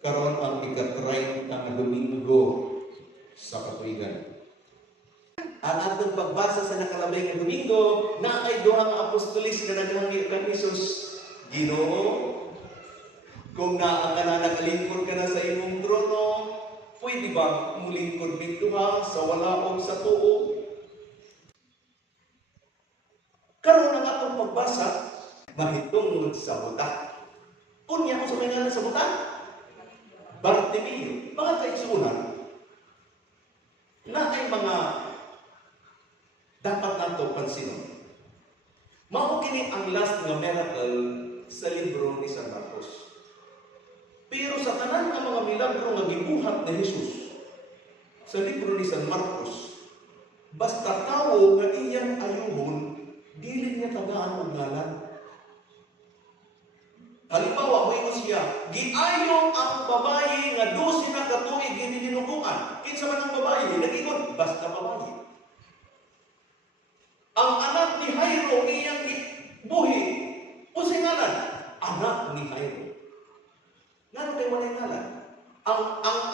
karon ang ika-30 nga Domingo sa katuigan. Ang atong pagbasa sa nakalabay nga Domingo, na ay duha nga apostolis nga naghangi kang Hesus. Ginoo, kung naa ka na nakalingkod ka na sa imong trono, pwede ba mulingkod mintuha sa wala o sa tuo? Karon ang atong pagbasa, mahitungod sa buta. Unya ko sa may ngalan sa buta? Bartimeo. Mga kaigsuunan, na ay mga dapat nato pansinon. Mao kini ang last nga miracle sa libro ni San Marcos. Pero sa tanan nga mga milagro nga gibuhat ni Jesus sa libro ni San Marcos, basta tawo nga iyang ayuhon, dili niya tagaan og ngalan. Halimbawa, mo siya, giayo ang babayi nga 12 na katuig gininunukuan. Kinsa man ang babayi, nag-ingon, basta babayi. Ang anak ni Jairo iyang buhi, unsay ngalan? Anak ni Jairo. Ngano kay walay ngalan? Ang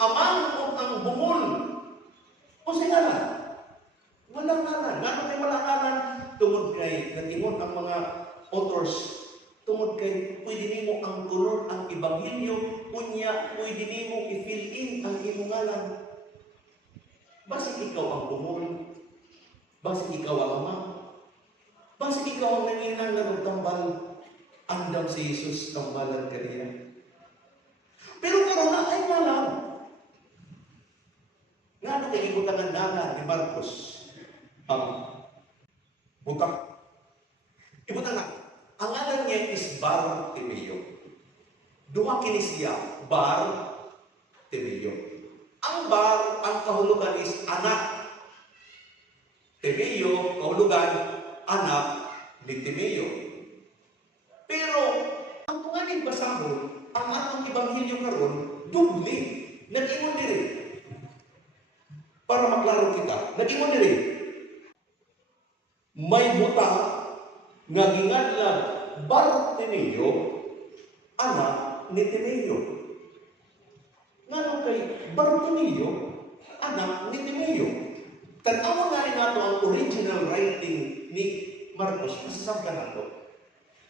amang o ang bungol, unsay ngalan? Walang ngalan. Ngano kay wala ngalan? Tungod kay natingon ang mga authors, tungod kay pwede nimo ang tulor ang ebanghelyo, unya pwede nimo i-fill in ang imong ngalan. Basig ikaw ang bungol, basig ikaw ang ama, basig ikaw ang nanginanglan og tambal, andam si Jesus tambalan kaniya. Pero karon na ay ngalan. Ngano kay gibutangan ngalan ni Marcos ang butak. Ibutangan. Ang ngalan niya is Bartimeo. Duha kini siya, Bartimeo. Ang bar, ang kahulugan is anak. Timeo, kahulugan, anak ni Timeo. Pero, ang tunganing basahon, ang atong ebanghelyo karon, dubli. Nag-ingon diri. Para maklaro kita, nag-ingon diri. May buta nga gingadlan Bartimeo, anak ni Timeo. Ngano kay Bartimeo, anak ni Timeo. Tanawa nga rin nato ang original writing ni Marcos, masasabkan nato.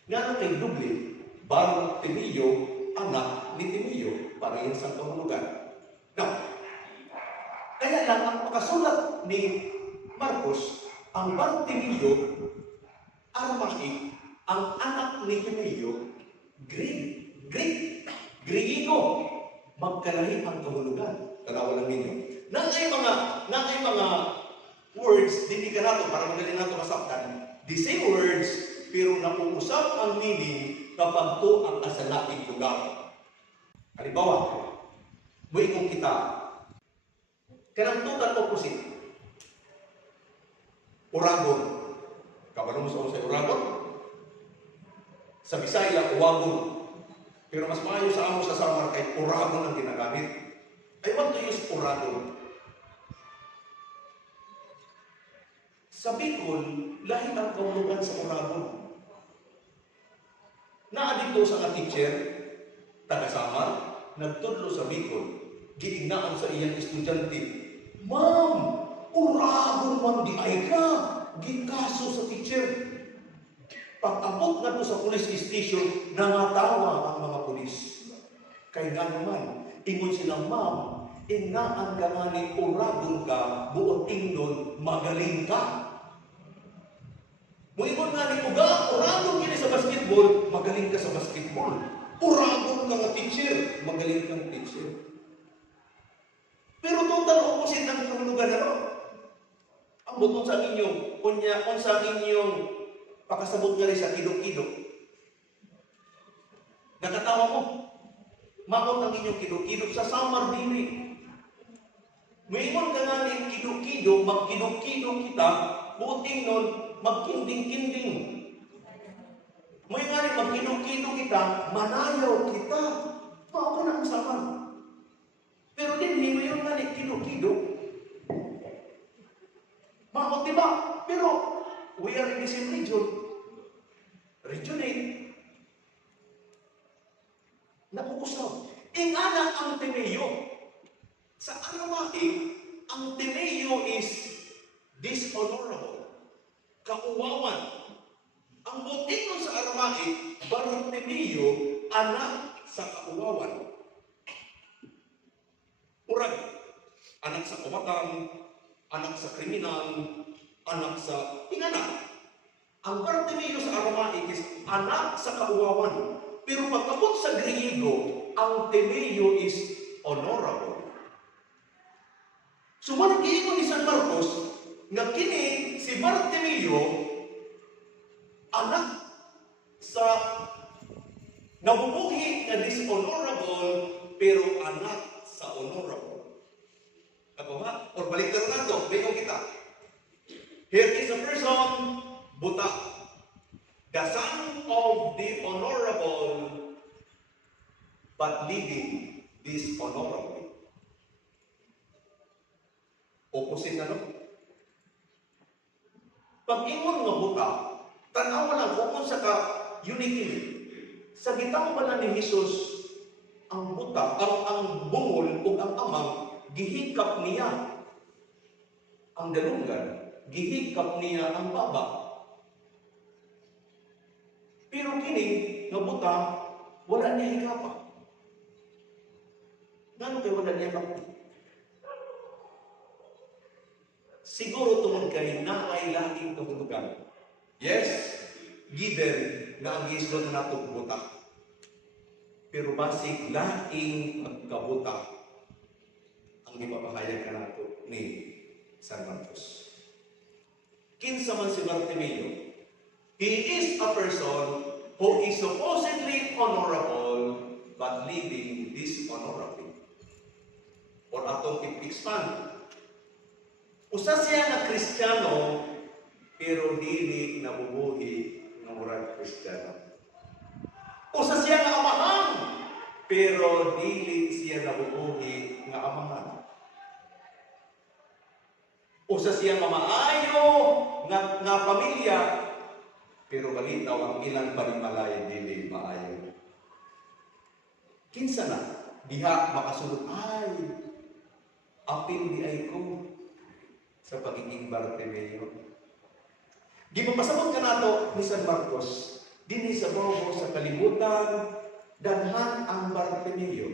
Ngano kay dubli, Bartimeo, anak ni Timeo, para yan sa kahulugan. Now, kaya lang ang pakasulat ni Marcos, ang Bartimeo, Aramaic, ang anak ni Timeo, Griego. Magkalahi ang kahulugan. Tanawa lang ninyo. Nangay mga words, hindi ka nato, para magaling nato masaktan. The same words, pero napuusap ang meaning kapag to ang asalaing lugar. Halimbawa, may kung kita, kanang total opposite. Uragon. Kabalo mo sa uragon? Sa Bisaya, uwagon. Pero mas maayo sa amo sa Samar kay uragon ang ginagamit. I want to use uragon. Sa Bicol, lahi ang kahulugan sa uragon. Naa dito sa nga teacher, taga Samar, nagtudlo sa Bicol, giignaan sa iyang estudyante, "Ma'am, uragon man di ay ka." Gikaso sa teacher. Pag-abot na sa police station, nangatawa ang mga pulis. Kaya nga naman, ingon silang, "Ma'am, ingaan ka nga ni uragon ka, buot ingnon, magaling ka." Muingon nga ni uragon kini sa basketball, magaling ka sa basketball. Uragon ka nga teacher, magaling kang teacher. Pero total opposite ang kahulugan na ro. Ang butong sa inyong, kung sa inyong pakasabot nga rin sa kidok-kidok. Nakatawa mo, maot ang inyong kidok-kidok sa Samar dili. Mayroon ka nga rin kidok-kidok, magkidok-kidok kita, buting nun, magkinding-kinding. May nga rin magkidok-kidok kita, manayaw kita. Mao ka na ang Samar. Pero din, mayroon nga rin kidok-kidok. Mao, diba? Pero, we are in the same region. Region 8. Nakukusaw. Ingana ang Timeo. Sa Aramaic, ang Timeo is dishonorable, kauwawan. Ang motibo sa Aramaic, Bartimeo, anak sa kauwawan. Murag, anak sa kumatang, anak sa kriminal, anak sa ingana. Ang Bartimeo sa Aramaic is anak sa kauwawan. Pero pagkabot sa Griego, ang Timeo is honorable. So, manag-iingon ni San Marcos, nga kini si Bartimeo, anak sa nabubuhi na dishonorable, pero anak sa honorable. Ako ha? Or baliktad na ito, bigong kita. Here is a person, buta. The son of the honorable, but living dishonorably. Opposite na, no? Pag-ingon nga buta, tanawa lang kung sa ka-unity. Sa gitang pala ni Jesus, ang buta, ang bungol o ang amang, gihikap niya ang dalungan, gihikap niya ang baba. Pero kini, nga buta, wala niya hikapa. Gano'n kayo wala niya hikapa? Siguro tungod kay naay laging kahulugan. Yes, given na ang giisdon na natong buta. Pero basig laing pagkabuta ang ipapahayag ka nato ni San Marcos. Kinsa man si Bartimeo, he is a person who is supposedly honorable but living dishonorably. Or atong expand. Usa siya na Kristiyano, pero dili nabubuhi ng murag Kristiyano. Usa siya nga amahan, pero dili siya nabubuhi nga amahan. Usa siya nga maayo nga pamilya, pero balitaw ang ilang panimalay dili maayo. Kinsa na diha makasulod ay apil di ay ko sa pagiging Bartimeo. Di mapasabot ka nato ni San Marcos, dinhi sa bobo sa kalibutan, daghan ang Bartimeo.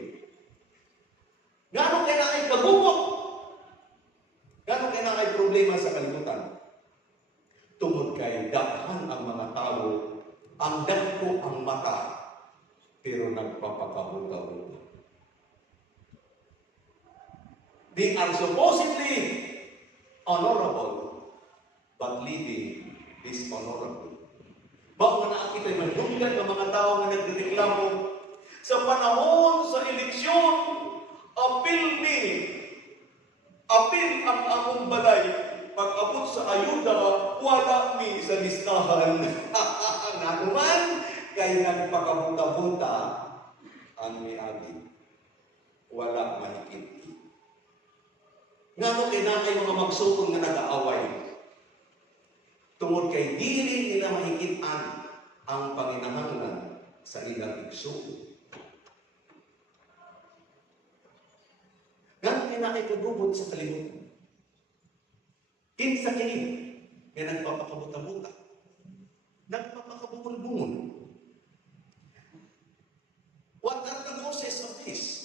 Ngano kay na ay kagubot? Ngano kay na ay problema sa kalibutan? Tungod kay daghan ang mga tao, ang dagko ang mata, pero nagpapakabuta-buta. They are supposedly honorable, but living dishonorably. Bago na nakita yung manunggan ng mga tao na nagreklamo sa panahon sa eleksyon, apil ang akong balay, pag-abot sa ayuda, wala mi sa listahan. Nanuman, kay nagpakabuta-buta ang miagi. Wala mahigit. Nga mo kay na kayo mga magsukong na nag-aaway. Tungod kay dili nila mahigitan ang panginahanglan sa ilang igsuko. Nga mo kay na kayo kagubot sa kalimutan. Kinsa kini nga nagpapakabuta-buta. Nagpapakabungol-bungol. What are the causes of this?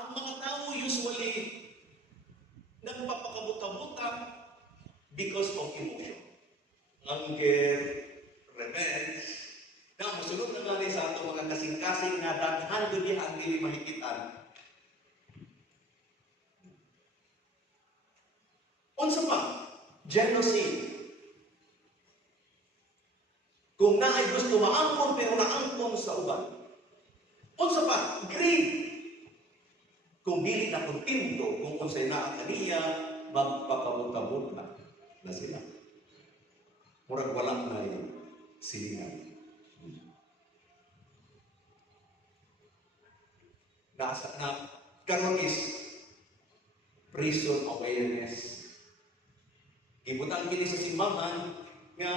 Ang mga tao usually nagpapakabuta-buta because of emotion. Anger, revenge. Na musulog na gani sa ato mga kasing-kasing na daghan din ang dili mahikitan. Unsa pa? Jealousy. Kung naay gusto maangkon pero naangkon sa uban. Unsa pa? Greed. Kung dili na kontento, kung unsay naa kaniya, magpakabuta-buta na sila. Murag walang na silingan. Karon is prison awareness. Gibutang kini sa simbahan nga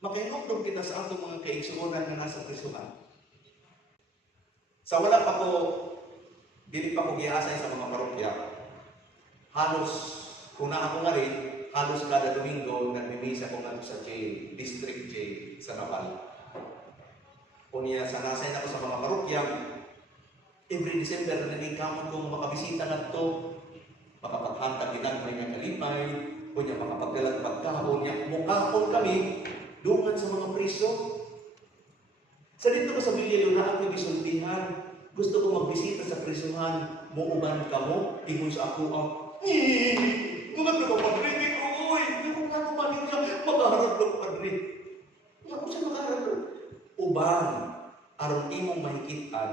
makainokdom kita sa atong mga kaigsuonan na nasa prisuhan. Sa wala pa ko, dili pa ko giasay sa mga parokya, halos, kung na ako nga rin, halos kada Domingo, nagmimisa ko nga sa jail, district jail sa Naval. Kung niya, sanasay na ko sa mga parokya, every December, nanikamot kong makabisita na ito, makapaghantag ginagmay ng kalipay, kunya makapagdalag pagkahon niya, mukahon kami, dungan sa mga priso. Sa dito ko sa Bilya, na ako gisultihan, gusto ko magbisita sa prisuhan, muuban ka mo, ingon sa ako, mga nagpapadrinig ko, hindi ko nga kumanin siya, magharap ng padri. Ako siya magharap ng uban, aron imong mahikitan,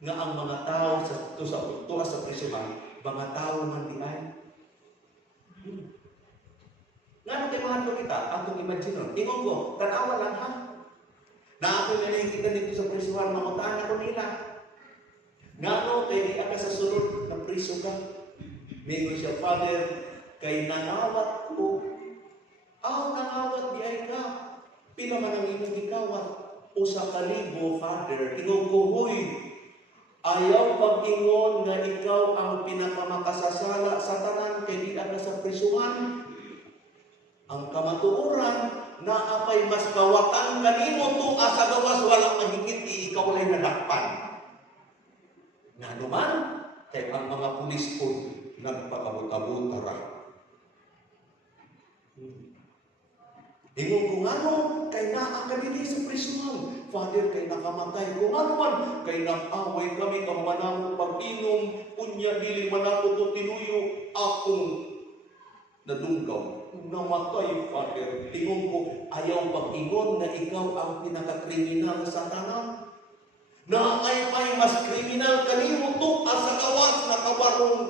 nga ang mga tao sa prisuhan, mga tao man di ay. Nga nung timahan ko kita, ang imagine nun, ingon ko, tanawa lang ha, na ako na nakikita dito sa prisuhan, mamutaan ako nila. Nga no, kaya di ka sa sunod na priso ka. Mingo siya, Father, kay nangawat ko. Nangawat di ay ka. Pila man ang imong gikawat. O sa kalibo, Father, ingon ko, huy, ayaw pag-ingon nga ikaw ang pinakamakasasala sa tanan kay di ka sa prisuhan. Ang kamatuoran na apay mas kawakan kanimo to sa gawas walang mahigit ikaw lay nadakpan. Nga naman, kay ang mga pulis ko nagpakabot-abot ra. Ingon ko nga no, kay naa ka dili sa prisuhan. Father, kay nakamatay ko. Ano man, kay nang-away kami kang manamong pag-inom, unya dili manako to tinuyo, akong nadunggaw. Namatay, Father. Ingon ko, ayaw pag-ingon na ikaw ang pinakakriminal sa tanan. Na ay mas kriminal kanimo to sa gawas na kabarong.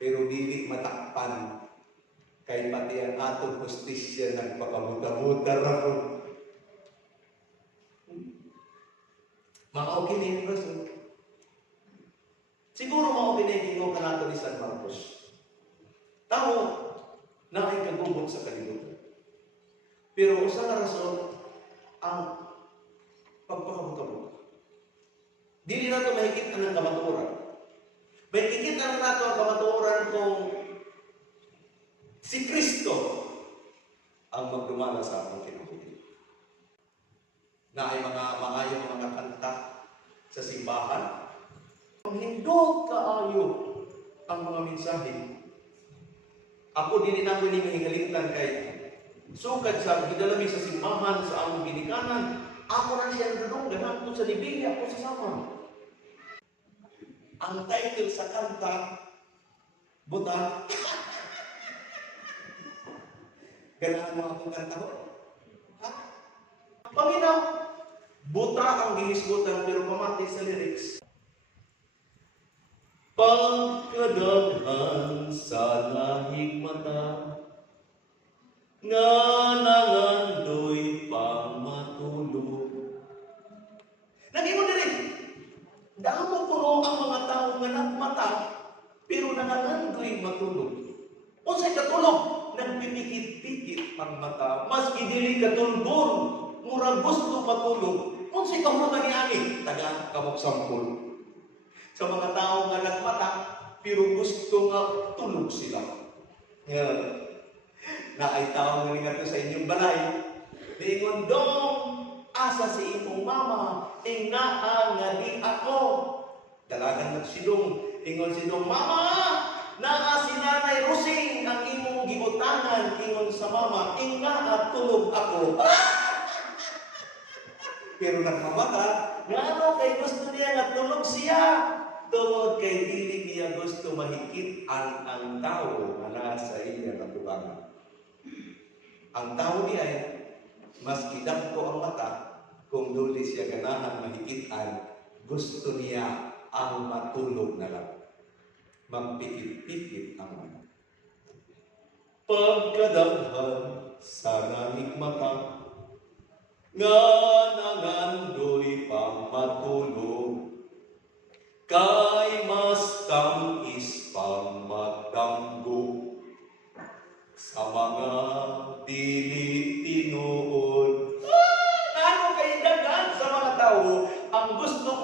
Pero dili matakpan kay pati ang atong hustisya nagpakabuta-buta ra ko. Mao kini Rasul. Siguro mao kini ko kanato ni San Marcos. Tao na ay kagubot sa kalibutan. Pero usa ka rason ang pagpakabuta-buta. Dili nato mahigit ang kamatuoran. May higit ang nato ang kamatuoran kung si Kristo ang magdumala sa atong kinabuhi. Na ay mga maayong mga kanta sa simbahan. Hindot kaayo ang mga mensahe. Ako din na ko ni hingalingtan kay sukad sa gidalami sa simbahan sa among ginikanan. Ako na siya nagdudong ganang sa libing ako sa sama. Ang title sa kanta, buta. Ganahan mo akong kanta ko? Ha? Paminaw, buta ang gihisgutan pero pamati sa lyrics. Pagkadaghan sa lahig mata, nga nangandoy pang matulog. Nag-ingon na rin, damo puno ang mga tao nga nagmata, pero nangangandoy matulog. O sa'y katulog, nagpipikit-pikit ang mata, maski dili katulgon, murag gusto matulog. O sa'y kahulugan ni ani, taga kamok sampol. Sa mga tao nga nagmata, pero gusto nga tulog sila. Yan. Na ay tao nga nga sa inyong balay. Ingon dong, asa si imong mama, ingaa nga di ako. Dalagan na silong, ingon silong, mama, naa si Nanay Rosing ang imong gibutangan, ingon sa mama, ingaa tulog ako. Pero nagmamata, nga ano kay gusto niya nga tulog siya. Tungod kay dili niya gusto mahigit ang tao na nasa iya katubangan. Ang tao niya ay mas kidap ko ang mata kung duli siya ganahan mahigitan, gusto niya ang matulog na lang. Magpikit-pikit ang mata. Pagkadaghan sa langit mata, nga nangandoy pang matulog, kay mas tamis pang magdamgo sa mga dili tinuod. Ano kay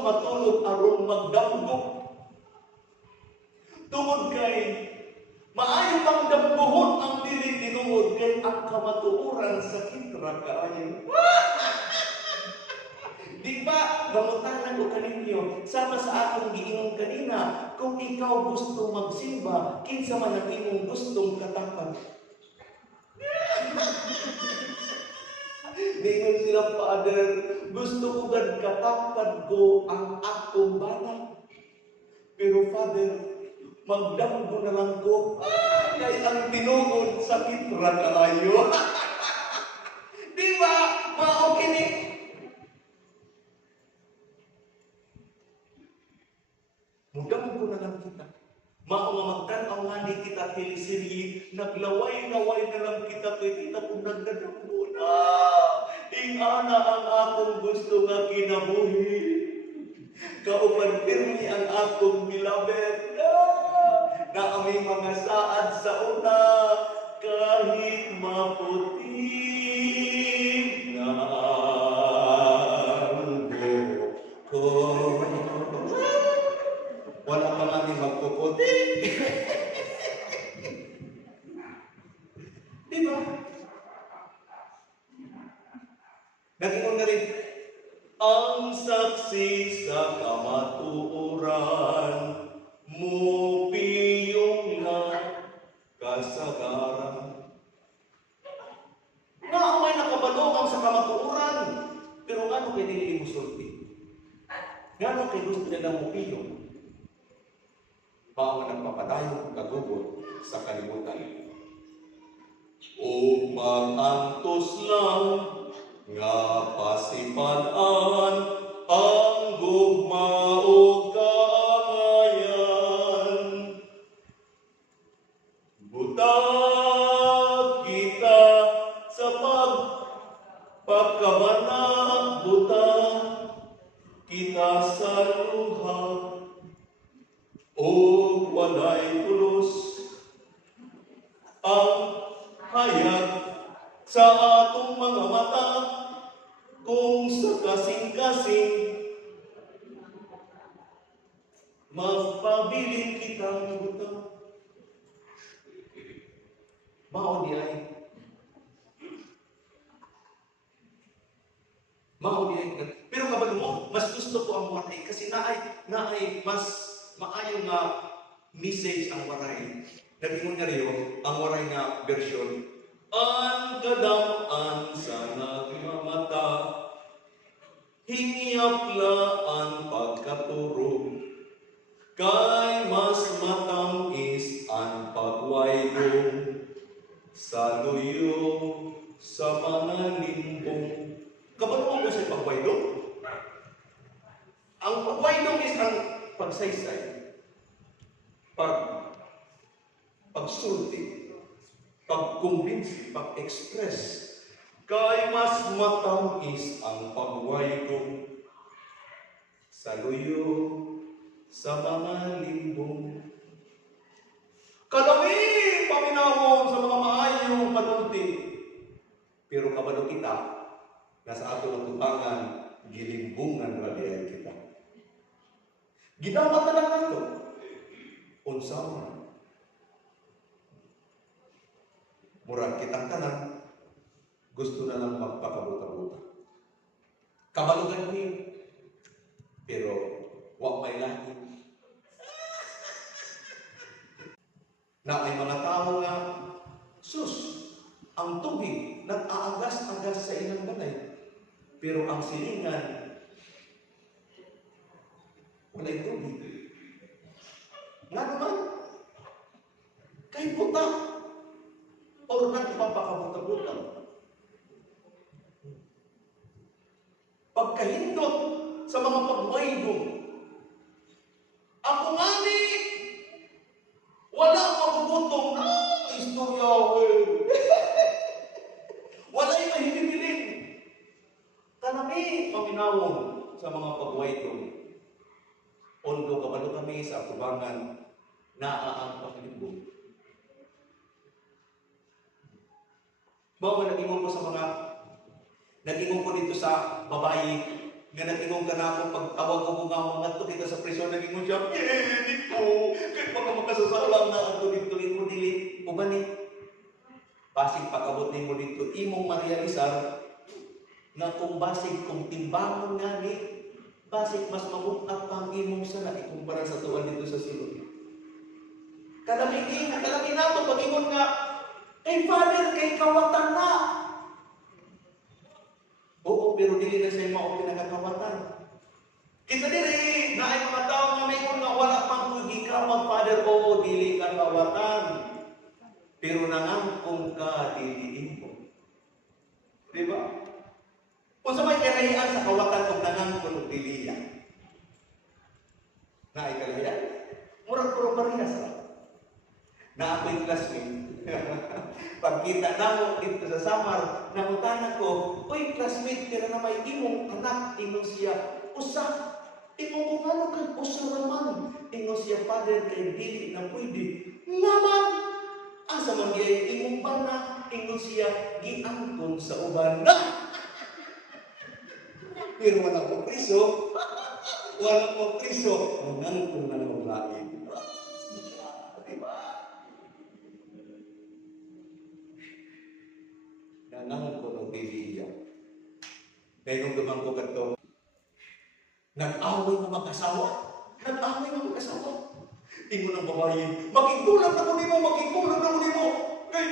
matulog aron magdambog. Tungod kay maayo pang dambuhon ang dili tinuod kay ang kamatuoran sakit ra kaayo. Di ba, bangutan ko kaninyo, sama sa akong giingon kanina, kung ikaw gusto magsimba, kinsa man ang imong gustong katapan. Dingon sila, Father, gusto ko gad katapan ko ang akong bata. Pero Father, magdamgo na lang ko, kay ang tinuod sakit ra kaayo. Di ba, maokini? Mudah-mudahan na lang kita. Maumamagtan nga ni kita teleserye, naglaway-laway na lang kita kay kita kung nagdadambo na. Ingana ang akong gusto nga kinabuhi. Kauban pirmi ang akong beloved. Na aming mga saad sa una, kahit maputi na ang ko. Wala pa namin magpuputi. Di ba? Nag-ingon na rin, ang saksi sa kamatuoran, mupiyong na kasagaran. Nga ang may nakabalokang sa kamatuoran, pero ano kay dili musulti? Nga kay gusto niya ng mupiyong? Bawa nagpapadayon kagugot sa kalibutan. O matantos lang nga pasipan-an ang gugma o kaangayan. Butag kita sa pagpagkabanak, butag kita sa luha. O walay tulos ang hayag sa atong mga mata kung sa kasing-kasing magpabilin kitang buta. Mao di ay pero kabalo mo, mas gusto ko ang waray kasi naay mas maayo nga message ang waray. Nag-ingon nga riyo, ang waray nga version, ang kadam-an sa nagmamata, hingyapla ang pagkaturo, kay mas matamis ang pagwaydong, sa luyo, sa mga limbong. Kabalo mo sa pagwaydong? Ang pagwaydong is ang pagsaysay, pagsulti, pagkumbinsi, pag-express, kay mas matamis ang pagwaydong sa luyo, sa mga limbong. Kalami paminawon sa mga maayong panulti, pero kabalo kita, nasa ato ng tubangan, gilimbungan radiyan kita. Gidawat na lang nato. Unsaon. Murag kitang tanan, gusto na lang magpakabuta-buta. Kabalugan niyo. Pero, wak may lahi. Na ay mga tao nga, sus, ang tubig nag-aagas-agas sa ilang balay. Pero ang silingan, walay tubig. Nga naman, kay buta, or nagpapakabuta-buta. Pagkahindot sa mga pagwaydong, ako nga ni, wala magugutong, istorya, walay mahinibilin. Kanami, paminawon sa mga pagwaydong. Although kabalo kami sa tubangan, naaang pakilibog. Bawa nag-ingon ko sa mga, nag-ingon ko dito sa babae, Nga nag-ingong ka na akong pagtawag ko nga mga to kita sa presyon, nag-ingon siya, dito, kahit mga makasasalang na ato dito, mo dili, o ba ni? Basig pagkabot ni mo dito, imong marealisar, nga kung basig, kung timbangon nga ni, basig mas mabutak pa ang imong sana, ikumpara sa tuwan dito sa silog. Kalamiin nato, pag-ingon nga, kay Father, kay kawatan na. Oo, pero dili na siya mao pinakakawatan. Kita diri, na ay mga tao nga may nga wala pang gigawang Father, oo, dili ka kawatan. Pero nangangkong ka, diliin mo. Diba? Kung sa may kalahian sa kawatan kung nangangkong diliya. Na ay kalahian? Murag-puro parehas lang. Na ako'y classmate. Pagkita na mo dito sa Samar, nangutana ko, uy, classmate, pero na may imong anak, imong siya, usa. Imong kung ano kag usa naman. Imong siya, Father, kay dili na pwede. Naman! Asa man diay imong bana, imong siya, giangkon sa uban na. Pero wala ko priso. Wala ko priso. Nangangkon na ng lain. Diba? Nanang ko ng piliya. Kaya nung dumang ko ganito, nag-away na mag-asawa. Nag-away na mag-asawa. Ingo ng babae, makikulang na mo, makikulang na mo. Kay,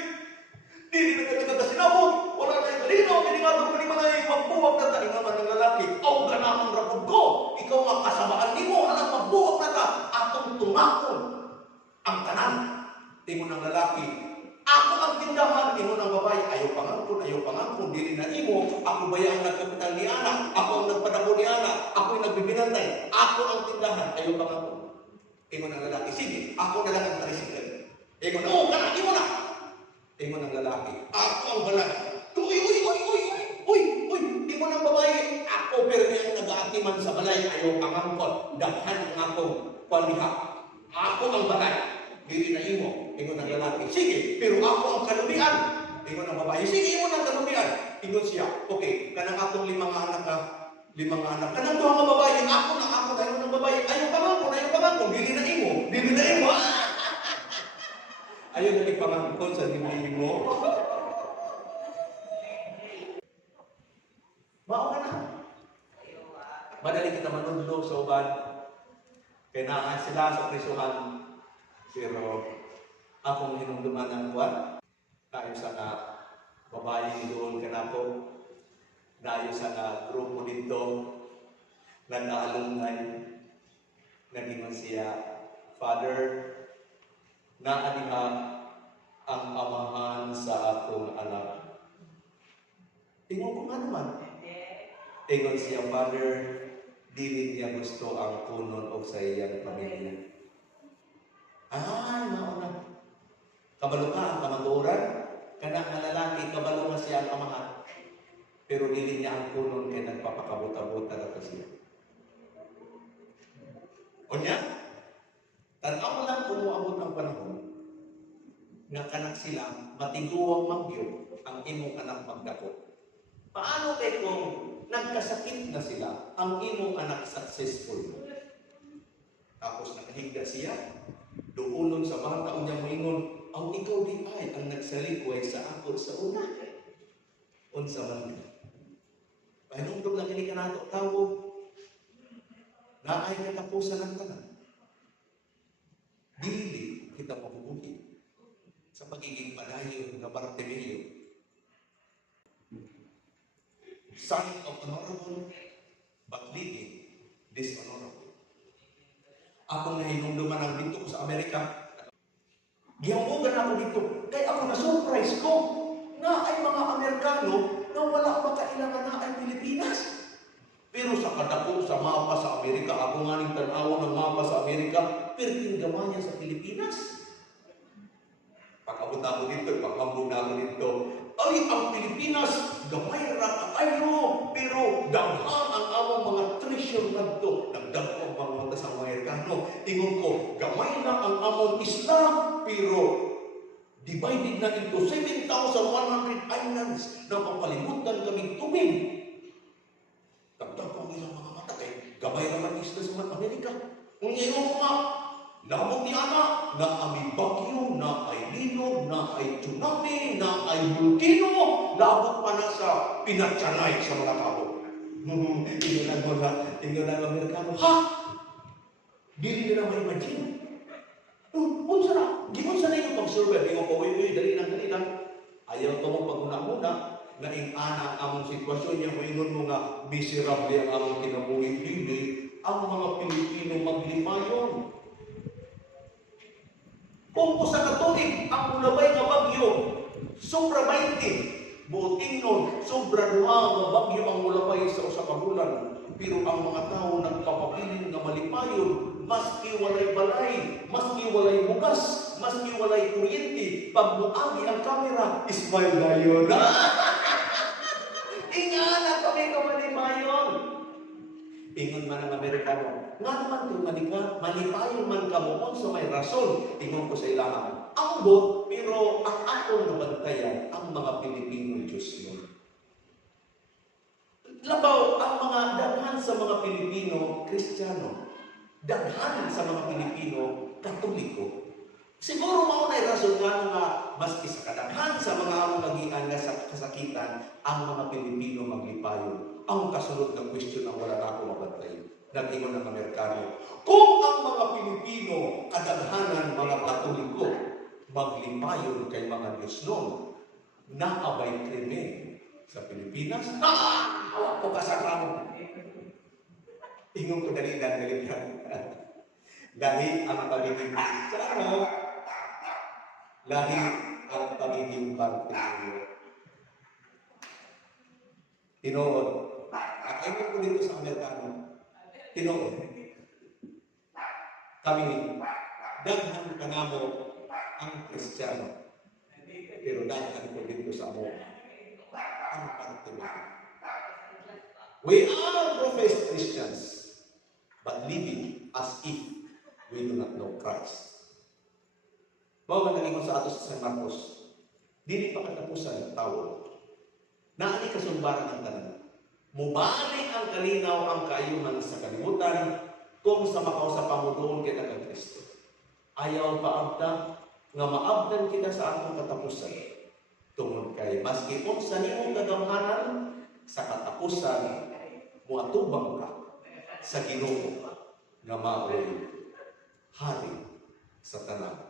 di na ka nagkasinabot. Wala na yung kalinaw. Piningado ko ni Manay, magbuwag na tayo naman ng lalaki. Aw, ganamang rapod ko. Ikaw ang kasamaan ni mo. Alam, magbuwag na ta. Atong tumakon ang kanan. Ingo ng lalaki, ako ang tindahan, imo ng babae, ayaw pangangkon, dili na imo, ako ba ang nagkapital ni anak, ako ang nagpadako ni anak, ako ang nagbibinantay, ako ang tindahan, ayaw pangangkon. Imo ng lalaki, sige, ako na lang ang tricycle. Imo na, oo, kana, imo na. Imo ng lalaki, ako ang balay. Uy, imo ng babae, ako pero niya nag-aatiman sa balay, ayaw pangangkon, daghan ang akong paliha. Ako ang balay. Dili na imo, ingon ng lalaki. Sige, pero ako ang kalubian. Ingon ng babae. Sige, imo ng kalubian. Ingon siya. Okay, kanang atong limang anak. Kanang duha nga babae, ako na, ingon ng babae. Ayaw pangangkon. Dili na imo. Ayaw na ipangangkon sa dili mo. Mao ka na. Madali kita manudlo sa uban. Kaya na sila sa prisuhan. Pero akong hinumduman ng buwan, tayo sa na babae doon kanako, tayo sa na grupo dito, nag-aalumnay, naging siya, Father, naaniha ang amahan sa akong anak. Tingnan ko nga naman. Ingon siya, Father, dili niya gusto ang punon o sa iyang pamilya. Mauna. Kabalo ka ang kamaturan, kana nga lalaki, kabalo nga siya ang amahan. Pero dili niya ang punon kay nagpapakabuta-buta na to siya. O niya, tanaw mo lang kung uabot ang panahon, nga kanak sila, matiguang magyo ang imong anak magdako. Paano kay kung nagkasakit na sila, ang imong anak successful? Tapos nakahigda siya, doon sa bata o niya moingon, ang ikaw di ay ang nagsalikway sa ako sa una. Unsa man ka. Pahinungtog lang ini ka nato, tawag. Naay katapusan ang tanan. Dili kita mabubuti sa pagiging padayon ng Bartimeo. Son of honorable, but leading dishonorable. Akong nahinumduman ang dito ko sa Amerika. Gihambugan ako dito. Kaya ako na-surprise ko na ay mga Amerikano na wala makailangan na ay Pilipinas. Pero sa kadako sa mapa sa Amerika, ako nga ning tanaw ng mapa sa Amerika, pero tinggaman niya sa Pilipinas. Pag-abot ako dito, pag-hambog na ako dito, ay, ang Pilipinas, gamay ra kayo, pero daghan ang among mga treasure na ito. Nagdagko ang mga sa Amerikano. Tingon ko, gamay na ang among isla, pero divided na into 7,100 islands na papalimutan kami tubig. Dagdag ang ilang Labay naman isla sa mga Amerika. Kung ngayon nga, labog ni Ana, na ay bagyo, na ay linog, na ay tsunami, na ay volcano, labog pa na sa pinatsanay sa mga tao. Tingnan ang Amerikano, ha? Dili na ma-imagine. Unsa na? Giunsa na yung pag-survey? Yung uy, dali lang. Ayaw ko mong pag-una-una, na ing-ana ang among sitwasyon niya, maingon mo nga, miserable ang among kinabuhi, dili, ang mga Pilipino maglimayon. Kung usa ka tuig, ang ulabay nga bagyo, sobra 20, buoting nun, sobra duha nga bagyo ang ulabay sa usa ka bulan. Pero ang mga tao nagpapabilin nga malipayon, maski walay balay, maski walay bugas, maski walay kuryente, pag muagi ang kamera, smile na yun. Ingana kami ka malipayon. Ingon man ang Amerikano, nga naman kung malipayon man ka mo sa may rason, ingon ko sa ilahan. Ang bot, pero ang atong nabantayan, ang mga Pilipino Diyos yun. Labaw, ang mga daghan sa mga Pilipino, Kristiyano. Daghan sa mga Pilipino, Katoliko. Siguro maunay rason nga maski sa kadaghan sa mga among nagian nga sa kasakitan, ang mga Pilipino maglipayon. Ang kasunod na question ang wala na ako mabantay. Nag-ingon ng Amerikano, kung ang mga Pilipino, kadaghanan mga Katoliko, maglipayon kay mga Diyos noon, naabay krimen sa Pilipinas, hawak ko kasaramo. Ingon ko dali lang. Dahil ang pagiging Kristiyano, dahil ang pagiging Bartolomeo. Tinood. At ayun ko dito sa Amerikano. Tinood. Kami, daghan ka na mo ang Kristiyano. Pero daghan ko dito sa mo ang Bartolomeo. We are professed Christians, but living as if we do not know Christ. Bawa nga nagingon sa atos sa San Marcos, dili pa katapusan ng tao. Naani kasumbaran ng tanan. Mubalik ang kalinaw ang kaayuhan sa kalibutan kung sa makausapan mo doon kita kay Kristo. Ayaw paabda nga maabdan kita sa atong katapusan. Tungod kay maski kung sa nimong kagamhanan sa katapusan muatubang ka sa Ginoo nga maoy hari sa tanan